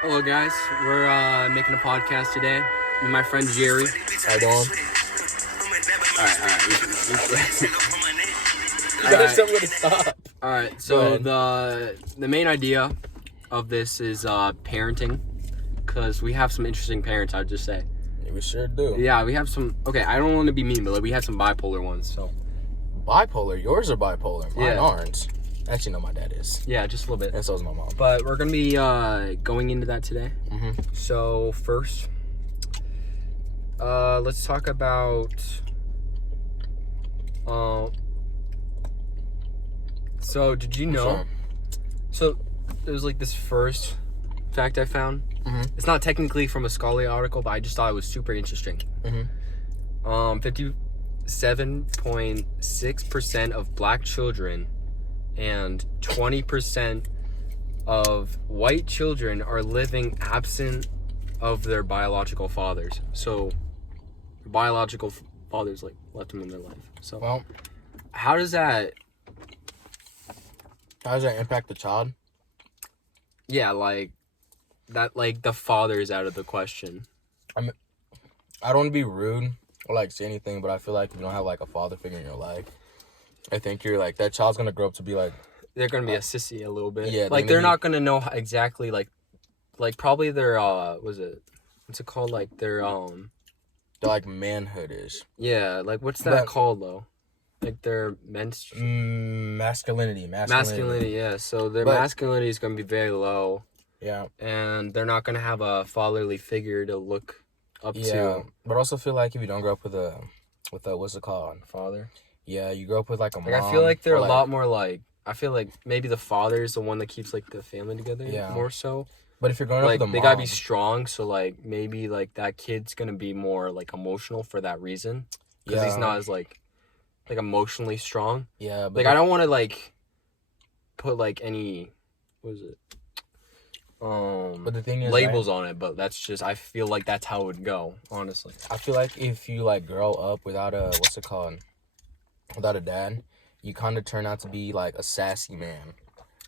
Hello guys, we're making a podcast today with my friend Jerry. How you doing? Alright. You gotta tell me when to stop. Alright, so the main idea of this is parenting, because we have some interesting parents, I'd just say. Yeah, we sure do. Yeah, we have some, okay, I don't want to be mean, but we have some bipolar ones, so. Bipolar? Yours are bipolar. Mine Yeah. aren't. Actually, no, my dad is. Yeah, just a little bit. And so is my mom. But we're going to be going into that today. Mm-hmm. So first, let's talk about so did you know? Sure. So there was like this first fact I found. Mm-hmm. It's not technically from a scholarly article, but I just thought it was super interesting. Mm-hmm. 57.6% of black children and 20% of white children are living absent of their biological fathers. So biological fathers like left them in their life. So Well, how does that impact the child? yeah, like that, like the father is out of the question. I don't want to be rude or like say anything, but I feel like if you don't have like a father figure in your life, I think you're like, that child's gonna grow up to be like, They're gonna be a sissy a little bit. Yeah, like they're not gonna know exactly like probably their what's it called, like their they're like manhood-ish. yeah, like what's that But- called though? Like their Masculinity. masculinity, yeah. So their But- masculinity is gonna be very low, Yeah. and they're not gonna have a fatherly figure to look up Yeah. to. But I also feel like if you don't grow up with a what's it called? Father. Yeah, you grow up with like a mom. Like I feel like they're or, a lot more like. I feel like maybe the father is the one that keeps like the family together. Yeah. More so. But if you're growing Like up with a they mom, gotta be strong, so like maybe like that kid's gonna be more like emotional for that reason, because he's not as like emotionally strong. Yeah, but Like I don't want to like put like any what is it But the thing is, labels on it, but that's just, I feel like that's how it would go, honestly. I feel like if you like grow up without a without a dad, you kind of turn out to be like a sassy man.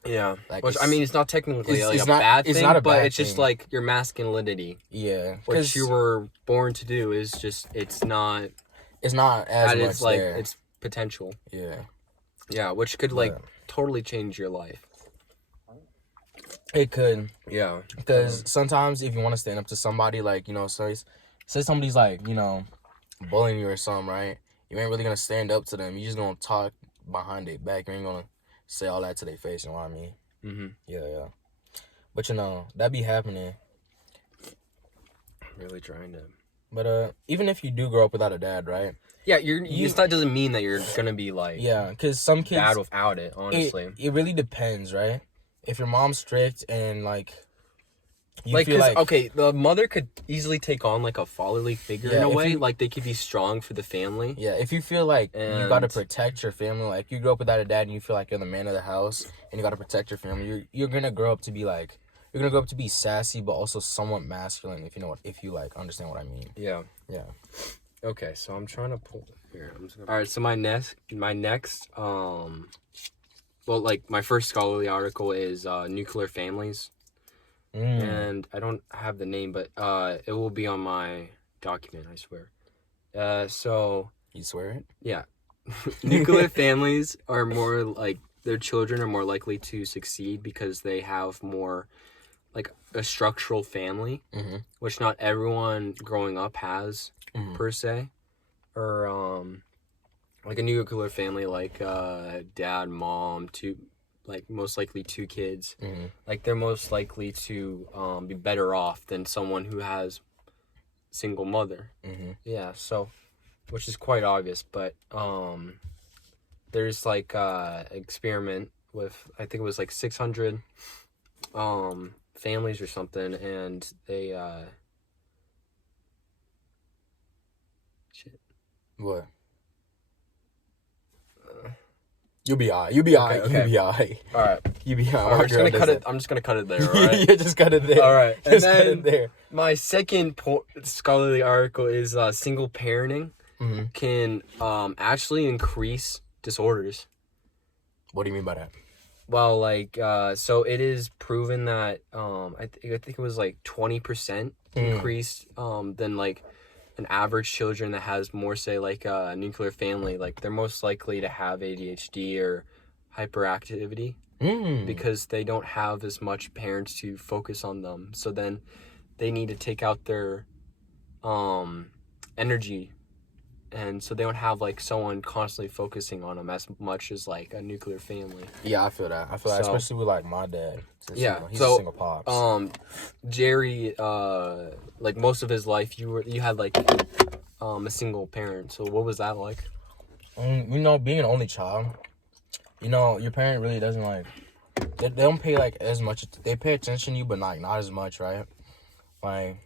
Yeah, Like, which I it's- mean, it's not technically it's- like it's a not- bad it's thing, not a but bad it's just thing. like your masculinity, Yeah, which you were born to do, is just it's not as much its like there. its potential. Yeah, Which could like But- totally change your life. it could, Yeah, because sometimes if you want to stand up to somebody, like, say somebody's like, bullying you or something, right? You ain't really gonna stand up to them. You just gonna talk behind their back. You ain't gonna say all that to their face. You know what I mean? Yeah. But that be happening. really trying to. But even if you do grow up without a dad, right? Yeah, that doesn't mean that you're gonna be like Yeah, because some kids, bad without it. Honestly, it really depends, right? If your mom's strict and like, you like, feel cause like, okay, the mother could easily take on like a fatherly figure in Yeah, a if way. you- Like they could be strong for the family. yeah, if you feel like you gotta And- protect your family, like you grow up without a dad and you feel like you're the man of the house and you gotta protect your family, you're gonna grow up to be like, you're gonna grow up to be sassy but also somewhat masculine, if you like understand what I mean. Yeah. Yeah. Okay, so I'm trying to pull here. All right, so my next, well, like my first scholarly article is nuclear families, and I don't have the name, but it will be on my document, I swear. So You swear it? yeah, nuclear families are more like, their children are more likely to succeed because they have more like a structural family, which not everyone growing up has per se, or like a nuclear family, like dad, mom, most likely two kids, like they're most likely to be better off than someone who has single mother. Yeah, so, which is quite obvious, but there's like experiment with, I think it was like 600 families or something, and they What? You'll be alright. You'll be alright. okay. You'll be alright. all right. You'll be alright. I'm just gonna cut it. I'm just gonna cut it there. All right. Yeah, just cut it there. All right. And Just cut then it there. my second scholarly article is single parenting can actually increase disorders. What do you mean by that? Well, like, so it is proven that I think it was like 20% increased than like an average children that has more, say, like a nuclear family. Like, they're most likely to have ADHD or hyperactivity because they don't have as much parents to focus on them. So then they need to take out their energy, and so they don't have like someone constantly focusing on them as much as like a nuclear family. Yeah, I feel that. Especially with like my dad. Since, Yeah, you know, he's so a single pops. Jerry, like most of his life, you had like a single parent. So what was that like? You know, being an only child, you know, your parent really doesn't like. They don't pay like as much. They pay attention to you, but like not as much, right? Like,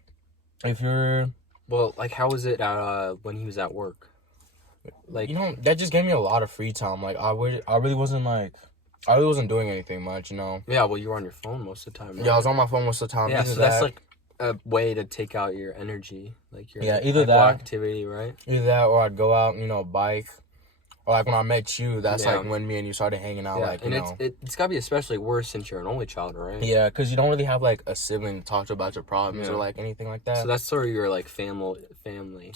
if you're, Well, like how was it when he was at work? Like, you know, that just gave me a lot of free time. Like, I really wasn't doing anything much, you know. yeah, well, you were on your phone most of the time. Right? Yeah, I was on my phone most of the time. Yeah, so that's like a way to take out your energy, like your either that activity, right? Either that, or I'd go out, you know, bike. Or like when I met you, that's like when me and you started hanging out. Like, and it's gotta be especially worse since you're an only child, right? Yeah, because you don't really have like a sibling to talk to about your problems or like anything like that. So that's sort of your like family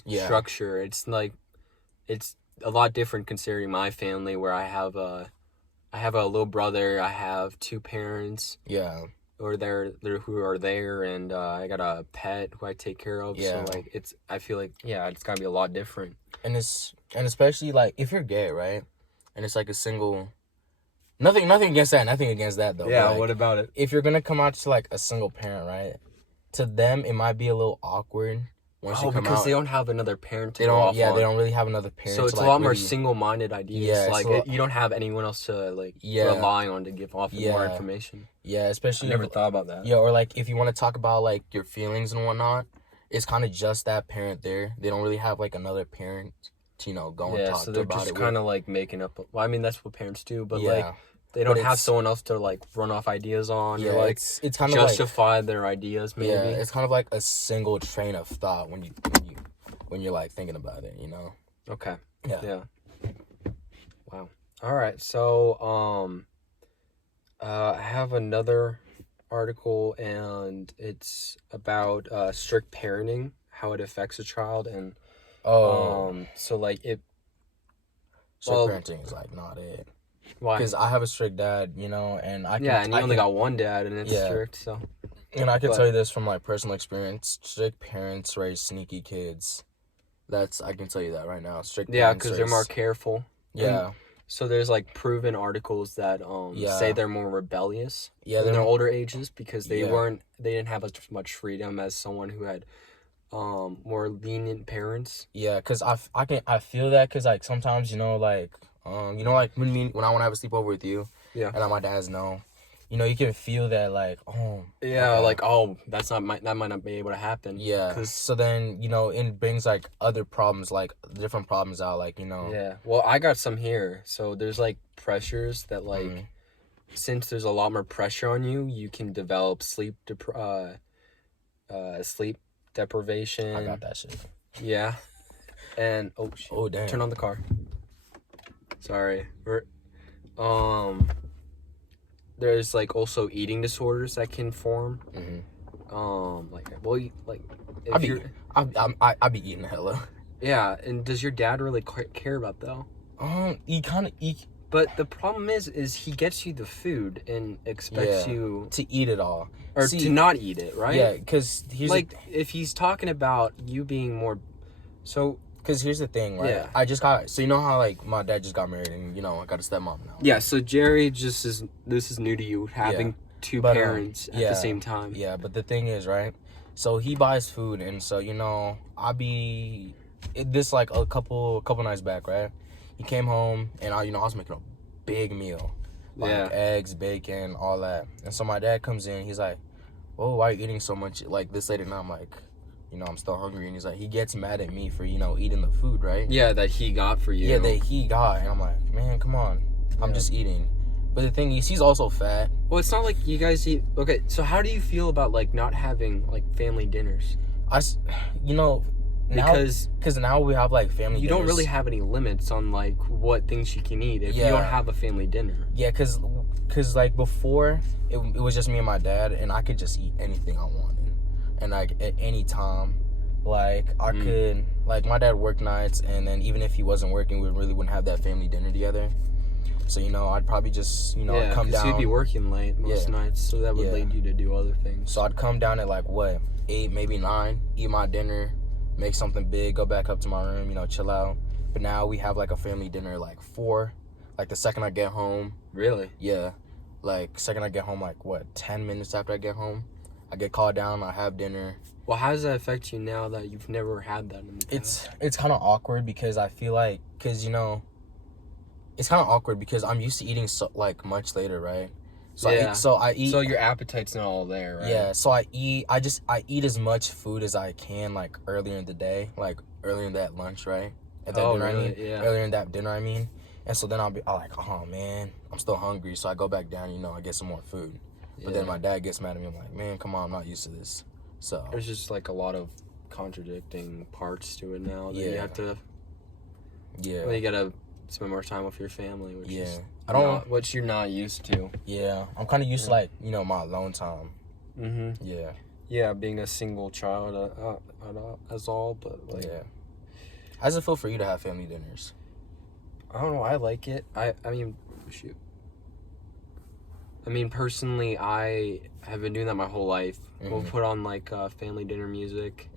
structure. It's like it's a lot different considering my family, where I have a little brother, I have two parents. Yeah. Or they're who are there, and I got a pet who I take care of. Yeah. So like I feel like it's gotta be a lot different. And especially like if you're gay, right? And it's like a single. Nothing against that though. Yeah. Like, what about it? If you're gonna come out to like a single parent, right? To them, it might be a little awkward. Once you come because out, they don't have another parent to they go don't. off Yeah, on. they don't really have another parent. So it's to, a like, lot more really, single-minded ideas. Yeah, like you don't have anyone else to like rely on to give off more information. Yeah, especially I never thought about that. Yeah, or like if you want to talk about like your feelings and whatnot, it's kind of just that parent there. They don't really have like another parent to, you know, go and talk to about it. Yeah, so they're just kind of like making up. Well, I mean that's what parents do, but like they don't have someone else to like run off ideas on. Yeah, or, like it's kind of justify their ideas. Maybe it's kind of like a single train of thought when you're like thinking about it, you know. Okay. Yeah. Wow. All right. So I have another article, and it's about strict parenting, how it affects a child, and so like it. Strict parenting is like not it. Why? Because I have a strict dad, you know, and I can, and you only got one dad, and it's strict, so. And I can tell you this from like personal experience: strict parents raise sneaky kids. I can tell you that right now. Strict. Yeah, because they're more careful. Yeah. And so there's like proven articles that say they're more rebellious in their older ages because they didn't have as much freedom as someone who had more lenient parents. Yeah, because I feel that because like sometimes, you know, like like when I want to have a sleepover with you, and my dad's no. You know, you can feel that, like, that might not be able to happen. Yeah, because so then, you know, it brings, like, other problems, like, different problems out, like, you know. Yeah, well, I got some here. So there's, like, pressures that, like, since there's a lot more pressure on you, you can develop sleep deprivation. I got that shit. Yeah. And, shit. Oh, damn. Turn on the car. Sorry. There's like also eating disorders that can form. I be eating hella. Yeah, and does your dad really care about that? He kind of But the problem is he gets you the food and expects you to eat it all or to not eat it, right? Yeah, because if he's talking about you being more, so. Because here's the thing, right? Yeah. So you know how, like, my dad just got married and, you know, I got a stepmom now. Yeah, so Jerry this is new to you, having two parents at the same time. Yeah, but the thing is, right? So he buys food, and so, you know, this, like, a couple nights back, right? He came home, and, I was making a big meal. Like, eggs, bacon, all that. And so my dad comes in, he's like, oh, why are you eating so much, like, this late at night? I'm like, you know, I'm still hungry. And he's like, he gets mad at me for, you know, eating the food, right? Yeah, that he got for you. Yeah, that he got. And I'm like, man, come on. I'm just eating. But the thing is, he's also fat. Well, it's not like you guys eat. Okay, so how do you feel about, like, not having, like, family dinners? You know, because now we have like family. You dinners. don't really have any limits on like what things you can eat if you don't have a family dinner. Yeah, cause like before it was just me and my dad, and I could just eat anything I wanted, and like at any time, like I could, like my dad worked nights, and then even if he wasn't working, we really wouldn't have that family dinner together. So I'd probably just come down. You'd be working late most nights, so that would lead you to do other things. So I'd come down at like 8, maybe 9, eat my dinner, make something big, go back up to my room, chill out. But now we have like a family dinner like 4, like the second I get home. Really? Yeah, like second I get home, like 10 minutes after I get home, I get called down, I have dinner. Well, how does that affect you now that you've never had that in the past? It's kind of awkward because I feel like, it's kind of awkward because I'm used to eating so like much later, right? So I eat. So your appetite's not all there, right? Yeah. So I eat as much food as I can, like earlier in the day, like earlier in that lunch, right? At that dinner, really? I mean. Yeah. Earlier in that dinner, I mean. And so then I'm like, oh man, I'm still hungry. So I go back down, I get some more food. But then my dad gets mad at me. I'm like, man, come on, I'm not used to this. So there's just like a lot of contradicting parts to it now that you have to. Yeah. Well, you gotta spend more time with your family, which is what you're not used to. Yeah, I'm kind of used to like my alone time. Yeah. Yeah, being a single child, as all, but like. Yeah. How does it feel for you to have family dinners? I don't know. I like it. I mean, shoot. I mean, personally, I have been doing that my whole life. We'll put on like family dinner music.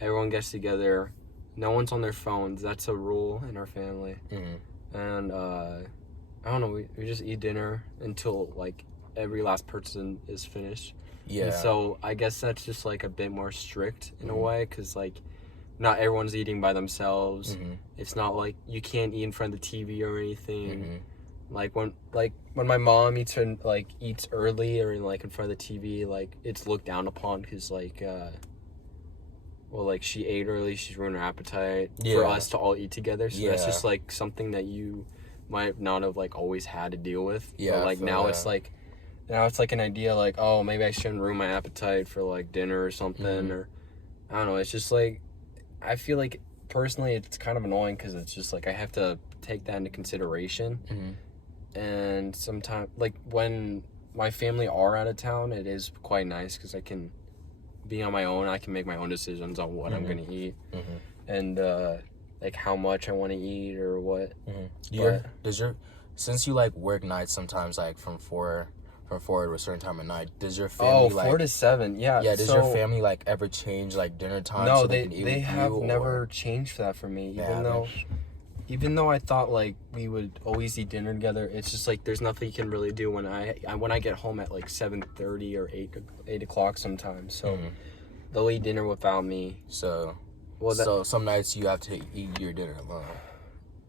Everyone gets together. No one's on their phones. That's a rule in our family. And I don't know. We just eat dinner until like every last person is finished. Yeah. And so I guess that's just like a bit more strict in a way, because like not everyone's eating by themselves. It's not like you can't eat in front of the TV or anything. Like when my mom eats early or in front of the TV, like it's looked down upon because she ate early, she's ruined her appetite for us to all eat together. So that's just like something that you might not have like always had to deal with. Yeah. But like now it's like an idea like, oh, maybe I shouldn't ruin my appetite for like dinner or something, or I don't know. It's just like I feel like personally it's kind of annoying because it's just like I have to take that into consideration. And sometimes, like, when my family are out of town, it is quite nice because I can be on my own. I can make my own decisions on what I'm going to eat and, like, how much I want to eat or what. Since you, like, work nights sometimes, like, from 4 to a certain time at night, does your family, 4 to 7, yeah. Yeah, does your family, like, ever change, like, dinner time? No, so they have never changed that for me, even though I thought like we would always eat dinner together. It's just like there's nothing you can really do when I get home at like 7:30 or 8 o'clock sometimes. So they'll eat dinner without me. So some nights you have to eat your dinner alone.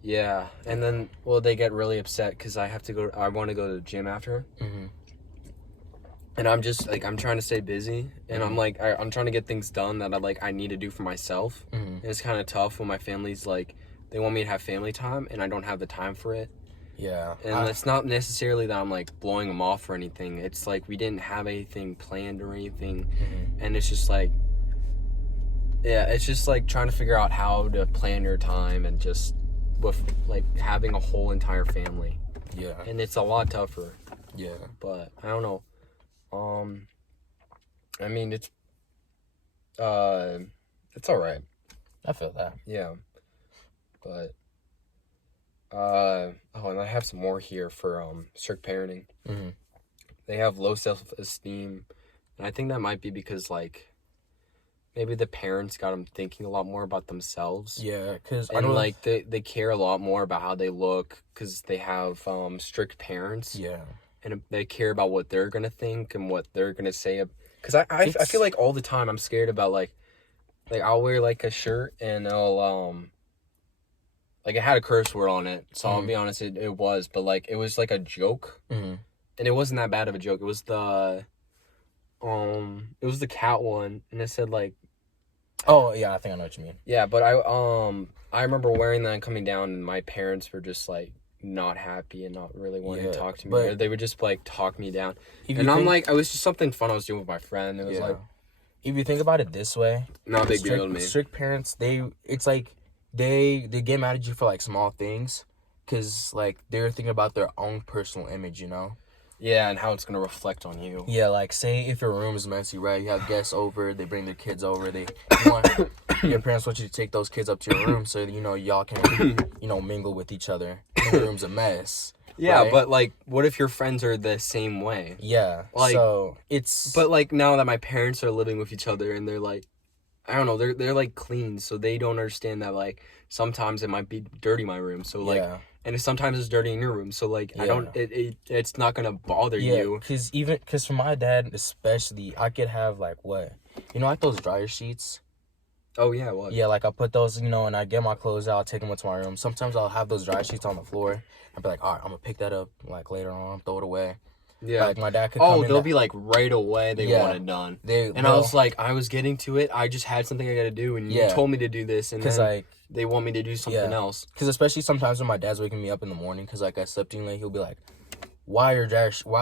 Yeah, and then they get really upset because I want to go to the gym after. And I'm just like I'm trying to stay busy, and I'm like I'm trying to get things done that I need to do for myself. And it's kind of tough when my family's like. They want me to have family time, and I don't have the time for it. Yeah. And it's not necessarily that I'm, like, blowing them off or anything. It's, like, we didn't have anything planned or anything. And it's just, like... Yeah, it's just, like, trying to figure out how to plan your time and just... with, like, having a whole entire family. Yeah. And it's a lot tougher. Yeah. But, I don't know. I mean, it's all right. I feel that. Yeah. But, and I have some more here for, strict parenting. They have low self-esteem, and I think that might be because, like, maybe the parents got them thinking a lot more about themselves. Yeah, because they care a lot more about how they look because they have, strict parents. Yeah. And they care about what they're gonna think and what they're gonna say. Because I feel like all the time I'm scared about, like I'll wear, like, a shirt, and I'll, like, it had a curse word on it, so I'll be honest, it was, but, like, it was, like, a joke, and it wasn't that bad of a joke. It was the cat one, and it said, like... Oh, yeah, I think I know what you mean. Yeah, but I remember wearing that and coming down, and my parents were just, like, not happy and not really wanting to talk to me, or they would just, like, talk me down, and I'm like, it was just something fun I was doing with my friend, it was, like... if you think about it this way, not a big deal to me. Strict parents, it's like they get mad at you for like small things, cause like they're thinking about their own personal image, you know. Yeah, and how it's gonna reflect on you. Yeah, like say if your room is messy, right? You have guests over, they bring their kids over, your parents want you to take those kids up to your room so you know y'all can mingle with each other. And your room's a mess. Yeah, right? but like, what if your friends are the same way? Yeah, like, so it's. But like now that my parents are living with each other and they're like, I don't know, they're like clean, so they don't understand that like sometimes it might be dirty in my room, so like. Yeah. And sometimes it's dirty in your room, so like I don't. It's not gonna bother you. Cause for my dad especially, I could have like what, like those dryer sheets. Oh yeah, what? Yeah, like I put those, and I get my clothes out, I'll take them into my room. Sometimes I'll have those dryer sheets on the floor. I'll be like, all right, I'm gonna pick that up like later on, throw it away. Yeah. Like my dad could come in. They'll be like right away they want it done. I was like, I was getting to it. I just had something I gotta do, and you told me to do this, and then like they want me to do something else. Because especially sometimes when my dad's waking me up in the morning, because like I slept in late, he'll be like, why are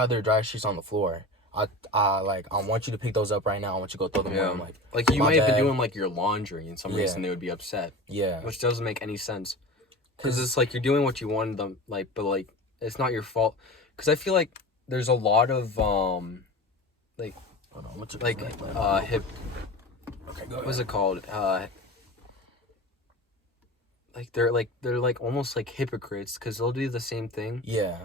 there dryer sheets on the floor? I want you to pick those up right now. I want you to go throw them away. I'm like you may have been doing like your laundry, and some reason they would be upset. Yeah. Which doesn't make any sense. Because it's like you're doing what you wanted them, like, but like it's not your fault. Because I feel like there's a lot of hip. Okay, go ahead. What's it called? They're almost like hypocrites because they'll do the same thing. Yeah.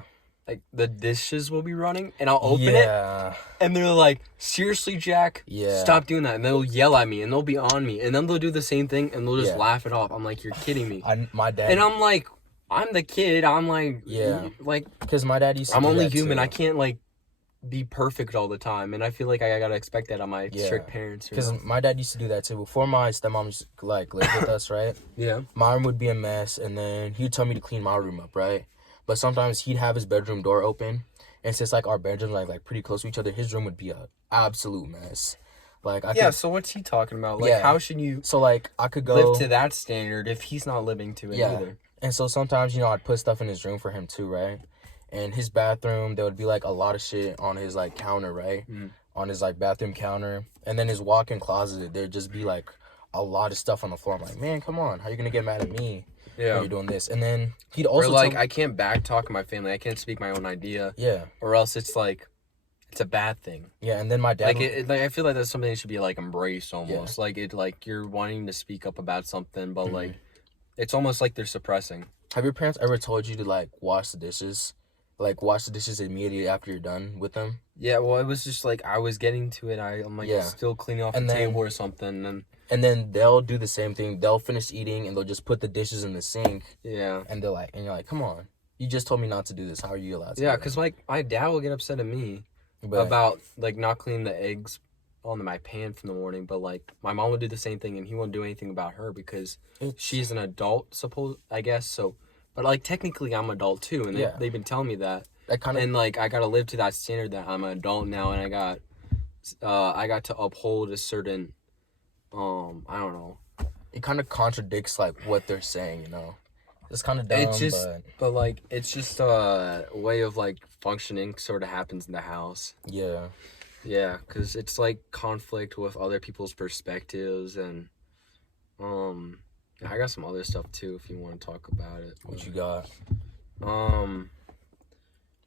Like the dishes will be running and I'll open it and they're like, seriously, Jack, stop doing that. And they'll yell at me and they'll be on me and then they'll do the same thing and they'll just laugh it off. I'm like, you're kidding me. My dad. And I'm like, I'm the kid. I'm like, because my dad used to. I'm only human. Too. I can't like be perfect all the time, and I feel like I gotta expect that on my strict parents. Because my dad used to do that too. Before my stepmom like lived with us, right? Yeah. My room would be a mess, and then he'd tell me to clean my room up, right? But sometimes he'd have his bedroom door open, and since like our bedrooms like pretty close to each other, his room would be a absolute mess. Like so what's he talking about? Like how should you? So like I could go live to that standard if he's not living to it either. And so sometimes I'd put stuff in his room for him too, right? And his bathroom, there would be like a lot of shit on his like counter, right? Mm. On his like bathroom counter, and then his walk-in closet, there'd just be like a lot of stuff on the floor. I'm like, man, come on, how you gonna get mad at me? When you're doing this? And then he'd also I can't backtalk my family. I can't speak my own idea. Yeah. Or else it's like, it's a bad thing. Yeah, and then my dad I feel like that's something that should be like embraced almost. Yeah. Like you're wanting to speak up about something, but like it's almost like they're suppressing. Have your parents ever told you to like wash the dishes? Like wash the dishes immediately after you're done with them? Yeah, well, it was just like I was getting to it. I'm like still cleaning off the table or something, and then they'll do the same thing. They'll finish eating and they'll just put the dishes in the sink. Yeah. And you're like, come on, you just told me not to do this. How are you allowed to? Yeah, because like my dad will get upset at me about like not cleaning the eggs on my pan from the morning, but like my mom would do the same thing and he won't do anything about her because she's an adult, I guess. So, but like technically I'm an adult too, and they've been telling me that. And like I gotta live to that standard that I'm an adult now, and I got to uphold a certain, I don't know. It kind of contradicts like what they're saying, It's kind of dumb. It's just, but like it's just a way of like functioning. Sort of happens in the house. Yeah. Yeah, because it's like conflict with other people's perspectives, and I got some other stuff too if you want to talk about it. What you got?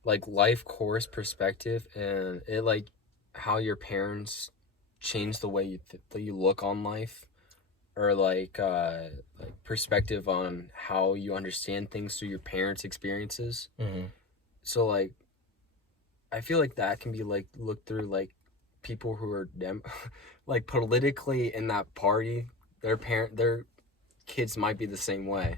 Like life course perspective, and it like how your parents change the way you look on life, or like perspective on how you understand things through your parents' experiences. Mm-hmm. So like I feel like that can be like looked through like people who are like politically in that party, their kids might be the same way.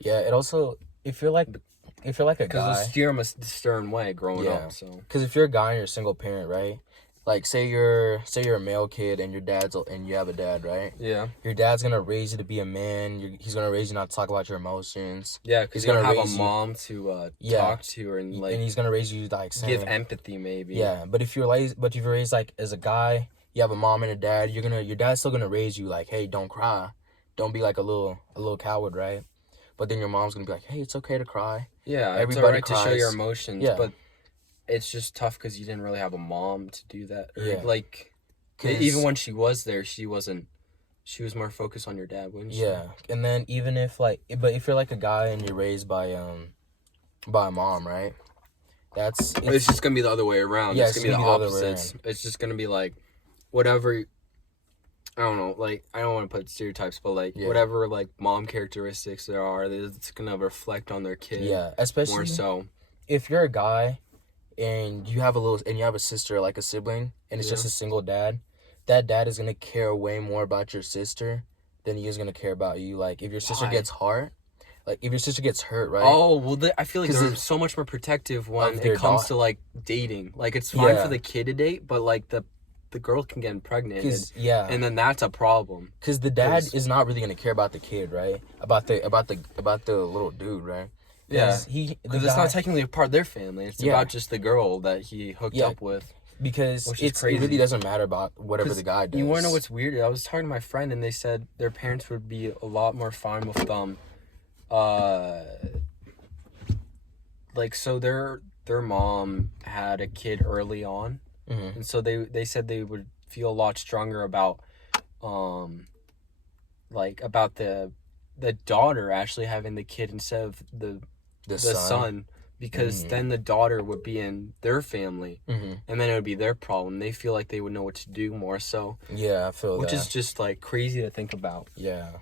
Yeah, it also if you're like a guy, because they steer them a certain way growing up. So because if you're a guy and you're a single parent, right? Like say you're a male kid and you have a dad, right? Yeah. Your dad's gonna raise you to be a man. He's gonna raise you not to talk about your emotions. Yeah, because he's gonna have a mom to talk to her and like. And he's gonna raise you like saying, give empathy, maybe. Yeah, but if you're raised like as a guy, you have a mom and a dad. Your dad's still gonna raise you like, hey, don't cry, don't be like a little coward, right? But then your mom's gonna be like, hey, it's okay to cry. Yeah, everybody it's alright to show your emotions. Yeah. But it's just tough because you didn't really have a mom to do that. Or like Even when she was there, she wasn't. She was more focused on your dad, wouldn't she? Yeah, and then even if but if you're like a guy and you're raised by a mom, right? It's just gonna be the other way around. Yeah, it's gonna be the opposites. It's just gonna be like, whatever. I don't know. Like, I don't want to put stereotypes, but like whatever like mom characteristics there are, it's gonna reflect on their kid. Yeah, especially more so if you're a guy and you have a sister, like a sibling, and it's just a single dad. That dad is gonna care way more about your sister than he is gonna care about you. Like, if your sister gets hurt, right? Oh, well, I feel like they're so much more protective when it comes to like dating. Like, it's fine for the kid to date, but like the girl can get impregnated. And then that's a problem. Because the dad is not really gonna care about the kid, right? About the little dude, right? Yeah. Because it's not technically a part of their family. It's about just the girl that he hooked up with. Because it really doesn't matter about whatever the guy does. You want to know what's weird? I was talking to my friend, and they said their parents would be a lot more fine with them. Like, so their mom had a kid early on, and so they said they would feel a lot stronger about, like, about the daughter actually having the kid instead of the son. Because then the daughter would be in their family, and then it would be their problem. They feel like they would know what to do more so. Yeah, I feel which is just like crazy to think about. Yeah,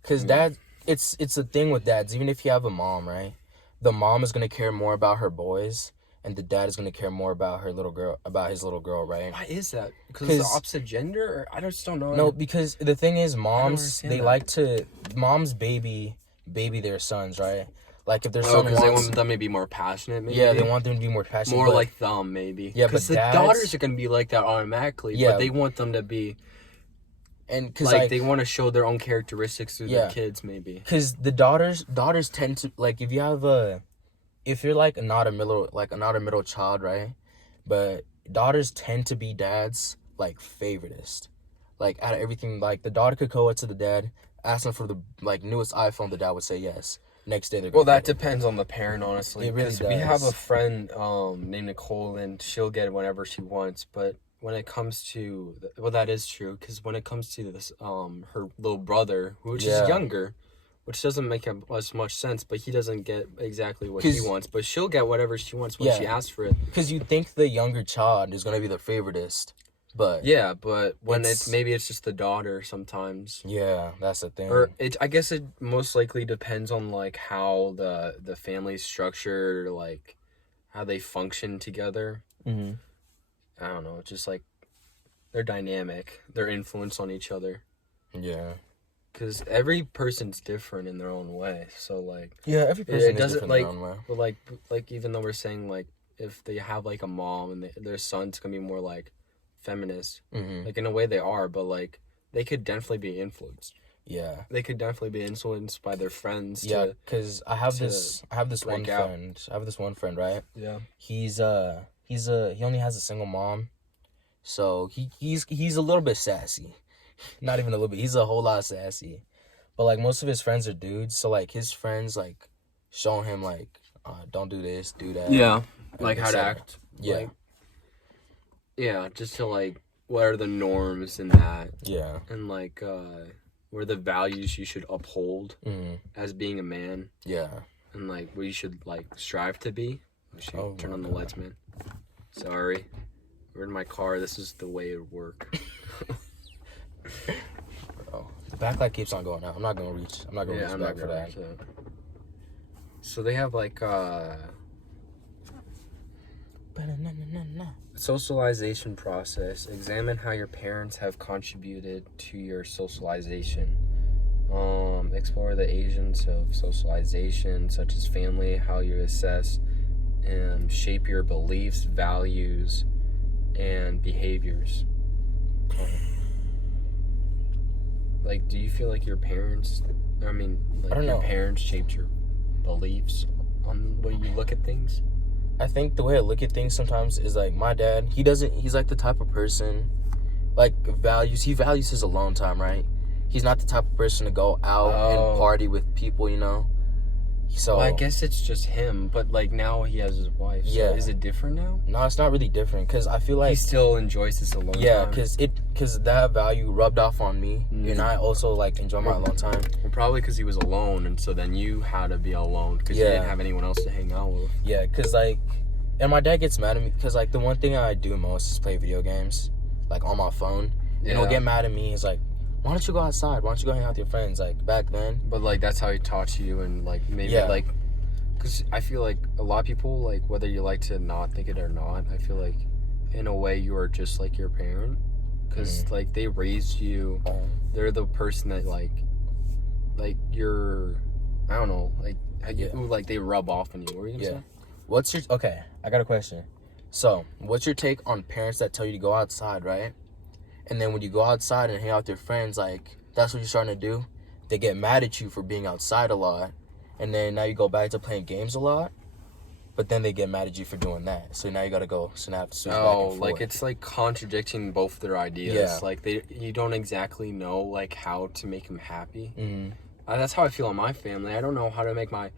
because dad, it's the thing with dads. Even if you have a mom, right? The mom is gonna care more about her boys, and the dad is gonna care more about his little girl, right? Why is that? Because it's the opposite gender? Or I just don't know. No, because the thing is, moms baby their sons, right? Like, if their son because they want them to be more passionate, maybe? Yeah, they want them to be more passionate. More like them, maybe. Yeah, because the daughters are going to be like that automatically, but they want them to be... And cause like, they want to show their own characteristics through their kids, maybe. Because the daughters tend to... Like, if you're, like, not a middle child, right? But daughters tend to be dads, like, favoritist. Like, out of everything, like, the daughter could go up to the dad, ask him for the, like, newest iPhone, the dad would say yes. Next day they're going that depends on the parent, honestly. It really does. We have a friend named Nicole, and she'll get it whenever she wants. But when it comes to that is true, because when it comes to this her little brother, which is younger, which doesn't make as much sense, but he doesn't get exactly what he wants. But she'll get whatever she wants when she asks for it. Because you think the younger child is gonna be the favoritist. But when maybe it's just the daughter sometimes. Yeah, that's the thing. Or I guess it most likely depends on like how the family's structured, like how they function together. I don't know, just like their dynamic, their influence on each other. Yeah. Because every person's different in their own way. So like every person is different in their own way. But like even though we're saying like if they have like a mom and their son's gonna be more like feminist, like in a way they are, but like they could definitely be influenced. Yeah, they could definitely be influenced by their friends. Yeah, because I have this one friend, right? Yeah, he only has a single mom, so he's a little bit sassy. Not even a little bit. He's a whole lot sassy, but like most of his friends are dudes, so like his friends like showing him like don't do this, do that. Yeah, like how to act. Yeah. Like, yeah, just to like what are the norms in that? Yeah. And like what are the values you should uphold as being a man? Yeah. And like what you should like strive to be. Turn on the lights, man. Sorry. We're in my car. This is the way it work. The backlight keeps on going out. I'm not gonna reach back for that. So they have like socialization process. Examine how your parents have contributed to your socialization. Explore the agents of socialization, such as family, how you assess and shape your beliefs, values, and behaviors. Like, do you feel like your parents, I don't know, your parents shaped your beliefs on the way you look at things? I think the way I look at things sometimes is like my dad, he's like the type of person, like he values his alone time, right? He's not the type of person to go out and party with people, you know? So well, I guess it's just him, but like now he has his wife. So Yeah. is it different now? no, it's not really different because I feel He like still enjoys his alone yeah, time. because that value rubbed off on me, and I also like enjoy my alone time. Well, probably because he was alone, and so then you had to be alone because you didn't have anyone else to hang out with. Yeah, because like, and my dad gets mad at me because like the one thing I do most is play video games, like on my phone. And he'll get mad at me. He's like, why don't you go outside? Why don't you go hang out with your friends? Like back then. But like that's how he taught you, and like maybe like, because I feel like a lot of people, like whether you like to not think it or not, I feel like in a way you are just like your parent, because like they raised you. They're the person that like you're, I don't know, like like they rub off on you. What are you gonna say? Okay, I got a question. So, what's your take on parents that tell you to go outside, right? And then when you go outside and hang out with your friends, like, that's what you're starting to do. They get mad at you for being outside a lot. And then now you go back to playing games a lot. But then they get mad at you for doing that. So now you got to go snap to switch back and forth. Like it's like contradicting both their ideas. Yeah. Like you don't exactly know like how to make them happy. Mm-hmm. That's how I feel in my family. I don't know how to make my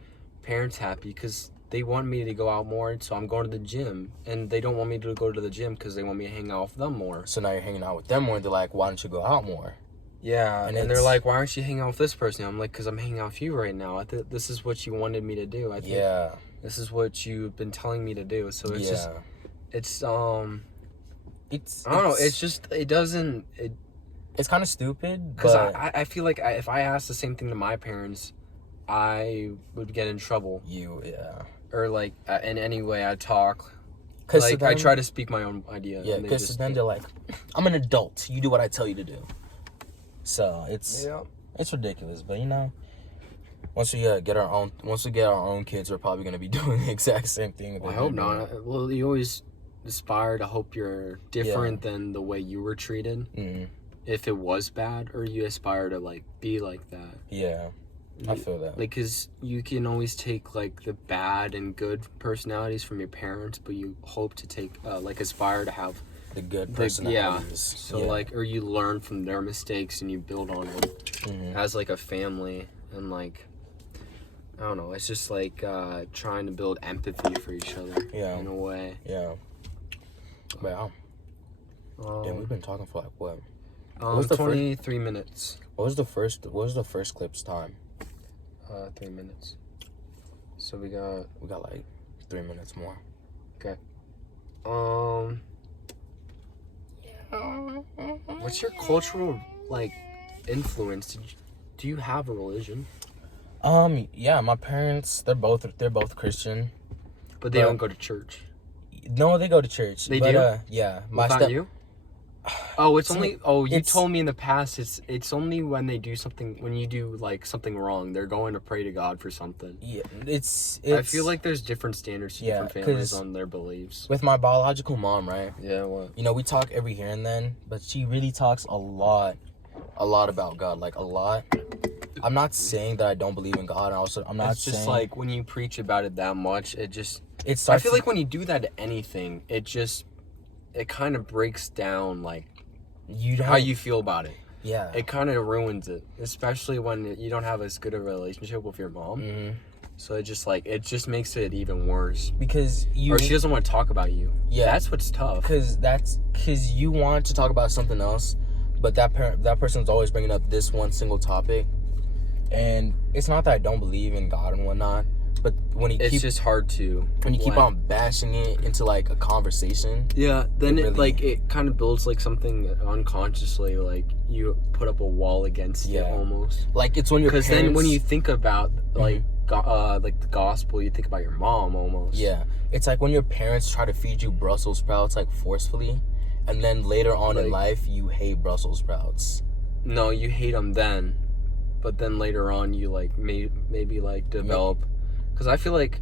parents happy because they want me to go out more, so I'm going to the gym, and they don't want me to go to the gym because they want me to hang out with them more. So now you're hanging out with them more, and they're like, why don't you go out more? Yeah, and they're like, why aren't you hanging out with this person? I'm like, because I'm hanging out with you right now. This is what you wanted me to do. I think this is what you've been telling me to do. So it's just, I don't know. It's just, it's kind of stupid. Because I feel like if I asked the same thing to my parents, I would get in trouble. Or like in any way I talk. Like I try to speak my own idea. Yeah, because then they're like, I'm an adult. You do what I tell you to do. So it's ridiculous. But you know, once we get our own kids, we're probably gonna be doing the exact same thing. Well, I hope not. Well, you always aspire to hope you're different than the way you were treated. Mm-hmm. If it was bad, or you aspire to like be like that. Yeah. I feel that. Like, because you can always take, like, the bad and good personalities from your parents, but you hope to take, like, aspire to have... the good personalities. Yeah. So, like, or you learn from their mistakes and you build on them as, like, a family. And, like, I don't know. It's just, like, trying to build empathy for each other. Yeah. In a way. Yeah. Wow. Damn, we've been talking for, like, what? 23 minutes. What was the first clip's time? 3 minutes. So we got like 3 minutes more. Okay. What's your cultural like influence? Do you have a religion? Yeah, my parents, they're both Christian. But they don't go to church. No, they go to church. They do? Yeah. Not you? Oh, it's only. Oh, you told me in the past. It's only when they do something. When you do like something wrong, they're going to pray to God for something. Yeah, it's. I feel like there's different standards to different families on their beliefs. With my biological mom, right? Yeah. What? You know, we talk every here and then, but she really talks a lot about God, like a lot. I'm not saying that I don't believe in God. I'm not. It's just like when you preach about it that much, I feel like when you do that to anything, it kind of breaks down like how you feel about it. Yeah. It kind of ruins it, especially when you don't have as good a relationship with your mom. Mm-hmm. So it just makes it even worse because she doesn't want to talk about you. Yeah, that's what's tough. Because you want to talk about something else, but that person's always bringing up this one single topic, and it's not that I don't believe in God and whatnot. But it's just hard to when you keep on bashing it into like a conversation. Yeah, then it kind of builds like something unconsciously, like you put up a wall against it almost. Like it's when your parents... then when you think about like like the gospel, you think about your mom almost. Yeah, it's like when your parents try to feed you Brussels sprouts like forcefully, and then later on in life you hate Brussels sprouts. No, you hate them then, but then later on you like maybe like develop. Because I feel like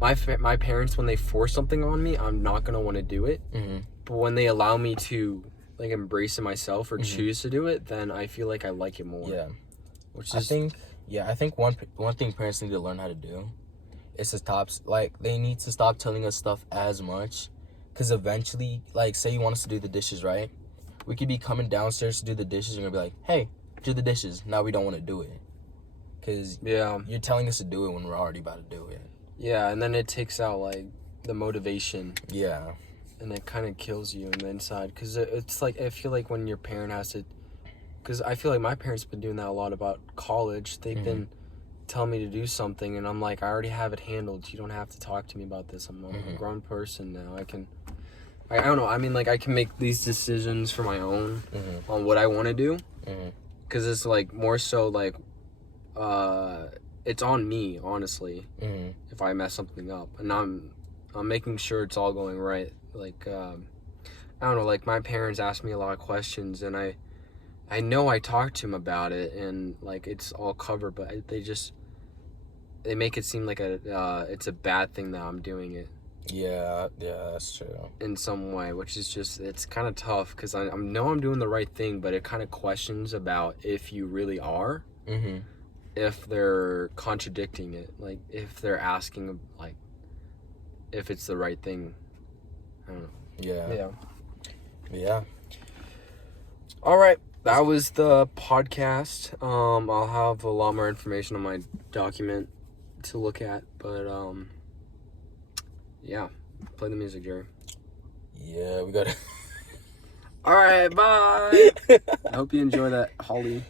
my parents, when they force something on me, I'm not going to want to do it. Mm-hmm. But when they allow me to like embrace it myself or choose to do it, then I feel like I like it more. Yeah. I think one thing parents need to learn how to do is to stop, like, they need to stop telling us stuff as much. Because eventually, like, say you want us to do the dishes, right? We could be coming downstairs to do the dishes and you're going to be like, hey, do the dishes. Now we don't want to do it. Because Yeah. you're telling us to do it when we're already about to do it. Yeah, and then it takes out, like, the motivation. Yeah. And it kind of kills you on the inside. Because it's like, I feel like when your parent has to... Because I feel like my parents been doing that a lot about college. They've been telling me to do something, and I'm like, I already have it handled. You don't have to talk to me about this. I'm a grown person now. I don't know. I mean, like, I can make these decisions for my own on what I want to do. Because it's, like, more so, like, it's on me, honestly, if I mess something up. And I'm making sure it's all going right. Like, I don't know, like, my parents ask me a lot of questions, and I know I talked to them about it, and, like, it's all covered, but they make it seem like it's a bad thing that I'm doing it. Yeah, that's true. In some way, which is just, it's kind of tough, because I know I'm doing the right thing, but it kind of questions about if you really are. If they're contradicting it, like, if they're asking, like, if it's the right thing. I don't know. Yeah. All right. That was the podcast. I'll have a lot more information on my document to look at, but yeah. Play the music, Jerry. Yeah, we got it. All right, bye. I hope you enjoy that, Holly.